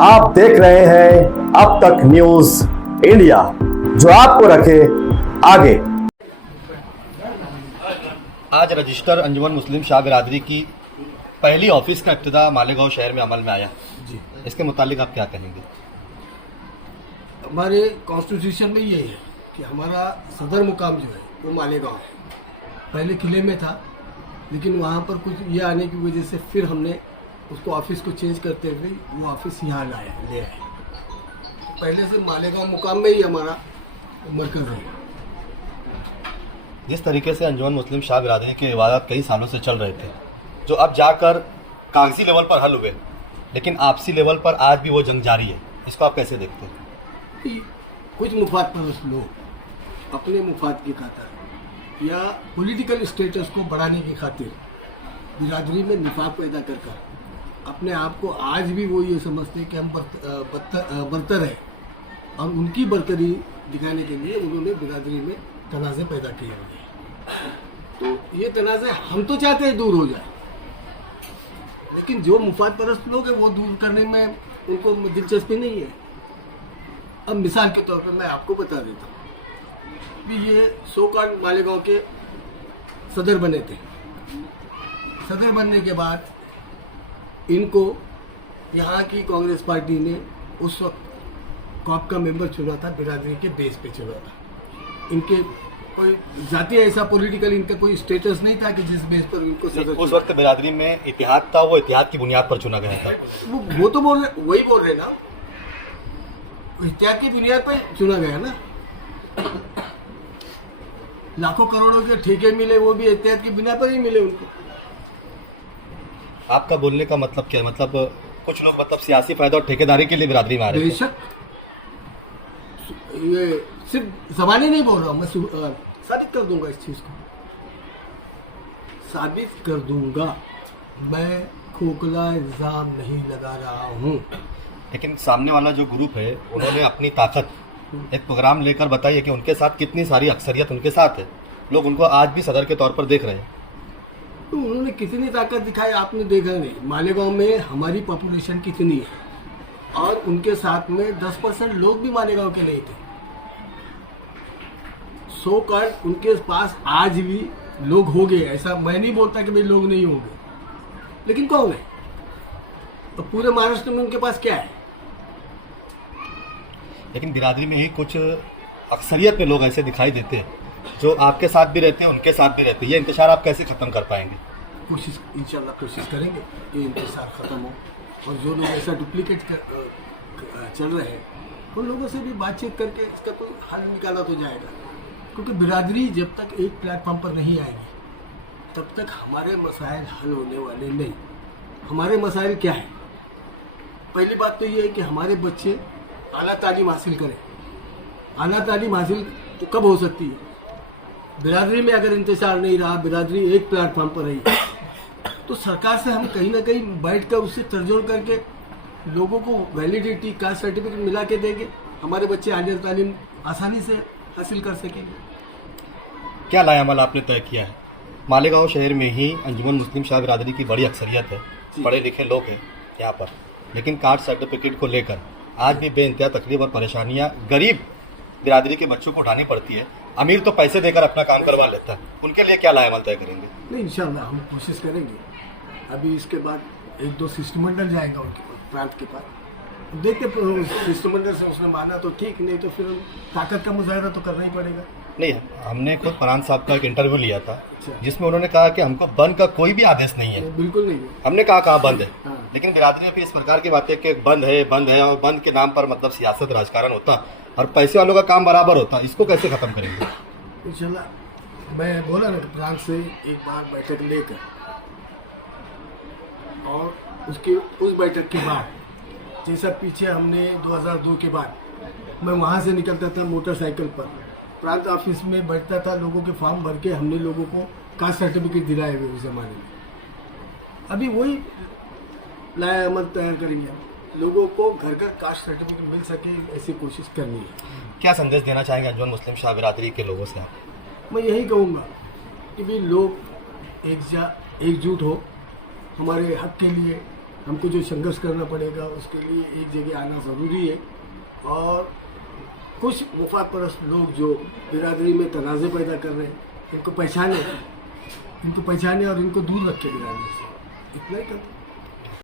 आप देख रहे हैं अब तक न्यूज इंडिया, जो आपको रखे आगे। आज रजिस्टर अंजुमन मुस्लिम शाह बिरादरी की पहली ऑफिस का इब्तिदा मालेगांव शहर में अमल में आया जी। इसके मुतालिक आप क्या कहेंगे? हमारे कॉन्स्टिट्यूशन में यही है कि हमारा सदर मुकाम जो है वो मालेगांव है। पहले किले में था, लेकिन वहाँ पर कुछ ये आने की वजह से फिर हमने उसको ऑफिस को चेंज करते हुए वो ऑफिस यहाँ ले आए। पहले से मालेगांव मुकाम में ही हमारा मरकज़ है। जिस तरीके से अंजुमन मुस्लिम शाह बिरादरी के विवाद कई सालों से चल रहे थे, जो अब जाकर कागजी लेवल पर हल हुए, लेकिन आपसी लेवल पर आज भी वो जंग जारी है, इसको आप कैसे देखते हैं? कुछ मुफाद परस्त लोग अपने मुफाद की खातिर या पॉलिटिकल स्टेटस को बढ़ाने की खातिर बिरादरी में निफाक पैदा कर अपने आप को आज भी वो ये समझते हैं कि हम बरतर है, और उनकी बरतरी दिखाने के लिए उन्होंने बिरादरी में तनाज़े पैदा किए हुए हैं। तो ये तनाज़े हम तो चाहते हैं दूर हो जाए, लेकिन जो मुफाद परस्त लोग हैं वो दूर करने में उनको दिलचस्पी नहीं है। अब मिसाल के तौर पे मैं आपको बता देता हूँ कि ये सो कॉल्ड मालेगांव के सदर बने थे। सदर बनने के बाद इनको यहाँ की कांग्रेस पार्टी ने उस वक्त कॉप का मेंबर चुना था, बिरादरी के बेस पे चुना था। इनके कोई जाति ऐसा पॉलिटिकल इनका कोई स्टेटस नहीं था कि जिस बेस पर इनको सदर उस वक्त बिरादरी में इतिहाद था, वो इतिहाद की बुनियाद पर चुना गया था। वो तो बोल रहे, वही बोल रहे ना, इतिहाद की बुनियाद पर चुना गया ना। लाखों करोड़ों के ठेके मिले, वो भी इतिहाद की बुनियाद पर ही मिले उनको। आपका बोलने का मतलब क्या है? मतलब कुछ लोग मतलब सियासी फायदा और ठेकेदारी के लिए बिरादरी में आ रहे हैं। बेशक, ये सिर्फ जबानी नहीं बोल रहा हूँ मैं, साबित कर दूंगा इस चीज को, साबित कर दूंगा। मैं खोखला इल्जाम नहीं लगा रहा हूँ। लेकिन सामने वाला जो ग्रुप है, उन्होंने अपनी ताकत एक प्रोग्राम लेकर बताई है कि उनके साथ कितनी सारी अक्सरियत उनके साथ है। लोग उनको आज भी सदर के तौर पर देख रहे हैं। तो उन्होंने कितनी ताकत दिखाई आपने देखा नहीं। मालेगांव में हमारी पॉपुलेशन कितनी है, और उनके साथ में 10% लोग भी मालेगांव के नहीं थे। सो कॉल्ड उनके पास आज भी लोग हो गए, ऐसा मैं नहीं बोलता कि भाई लोग नहीं होंगे, लेकिन कौन है? तो पूरे महाराष्ट्र में उनके पास क्या है? लेकिन बिरादरी में ही कुछ अक्सरियत में लोग ऐसे दिखाई देते हैं जो आपके साथ भी रहते हैं, उनके साथ भी रहते हैं। ये इंतशार आप कैसे ख़त्म कर पाएंगे? कोशिश, इंशाल्लाह कोशिश करेंगे ये इंतजार ख़त्म हो, और जो लोग ऐसा डुप्लीकेट चल रहे हैं उन लोगों से भी बातचीत करके इसका कोई हल निकाला तो जाएगा। क्योंकि बिरादरी जब तक एक प्लेटफॉर्म पर नहीं आएगी तब तक हमारे मसाइल हल होने वाले नहीं। हमारे मसाइल क्या है? पहली बात तो ये है कि हमारे बच्चे आला तालीम हासिल करें। आला तालीम हासिल तो कब हो सकती है? बिरादरी में अगर इंतजार नहीं रहा, बिरादरी एक प्लेटफॉर्म पर रही, तो सरकार से हम कहीं ना कहीं बैठ कर उससे तर्जुमा करके लोगों को वैलिडिटी कास्ट सर्टिफिकेट मिला के देंगे, हमारे बच्चे आगे तालीम आसानी से हासिल कर सकेंगे। क्या लाएअमल आपने तय किया है? मालेगांव शहर में ही अंजुमन मुस्लिम शाह बिरादरी की बड़ी अक्सरियत है, पढ़े लिखे लोग हैं यहाँ पर, लेकिन कास्ट सर्टिफिकेट को लेकर आज भी बेइंतहा तकलीफ और परेशानियाँ गरीब बिरादरी के बच्चों को उठानी पड़ती है। अमीर तो पैसे देकर अपना काम करवा लेता है, उनके लिए क्या लाएअमल तय करेंगे? नहीं, इंशाल्लाह हम कोशिश करेंगे। अभी इसके बाद 1-2 शिष्टमंडल जाएगा उनके प्रांत के पास, देखते शिष्टमंडल से उसने माना तो ठीक, नहीं तो फिर ताकत का मुजाहरा तो करना ही पड़ेगा। नहीं, हमने खुद प्रांत साहब का एक इंटरव्यू लिया था, जिसमें उन्होंने कहा कि हमको बंद का कोई भी आदेश नहीं है। बिल्कुल नहीं है। हमने कहा बंद है, हाँ। लेकिन बिरादरी में भी इस प्रकार की बातें कि बंद है और बंद के नाम पर मतलब सियासत राजकारण होता और पैसे वालों का काम बराबर होता। इसको कैसे खत्म करेंगे? इंशाल्लाह मैं बोला ना, प्रांत से एक बार बैठक लेकर, और उसकी उस बैठक के बाद जैसा पीछे हमने 2002 के बाद मैं वहाँ से निकलता था मोटरसाइकिल पर, प्रांत ऑफिस में बैठता था, लोगों के फॉर्म भर के हमने लोगों को कास्ट सर्टिफिकेट दिलाए हुए उस ज़माने में। अभी वही लाएअमल तैयार करेंगे, लोगों को घर का कास्ट सर्टिफिकेट मिल सके ऐसी कोशिश करनी है। क्या संदेश देना चाहेंगे अंजुमन मुस्लिम शाह बिरादरी के लोगों से आप? मैं यही कहूँगा कि भाई लोग एकजुट हो हमारे हक के लिए, हमको जो संघर्ष करना पड़ेगा उसके लिए एक जगह आना ज़रूरी है। और कुछ मुफाद परस्त लोग जो बिरादरी में तनाज़े पैदा कर रहे हैं, इनको पहचाने और इनको दूर रखें बिरादरी से, इतना ही करते।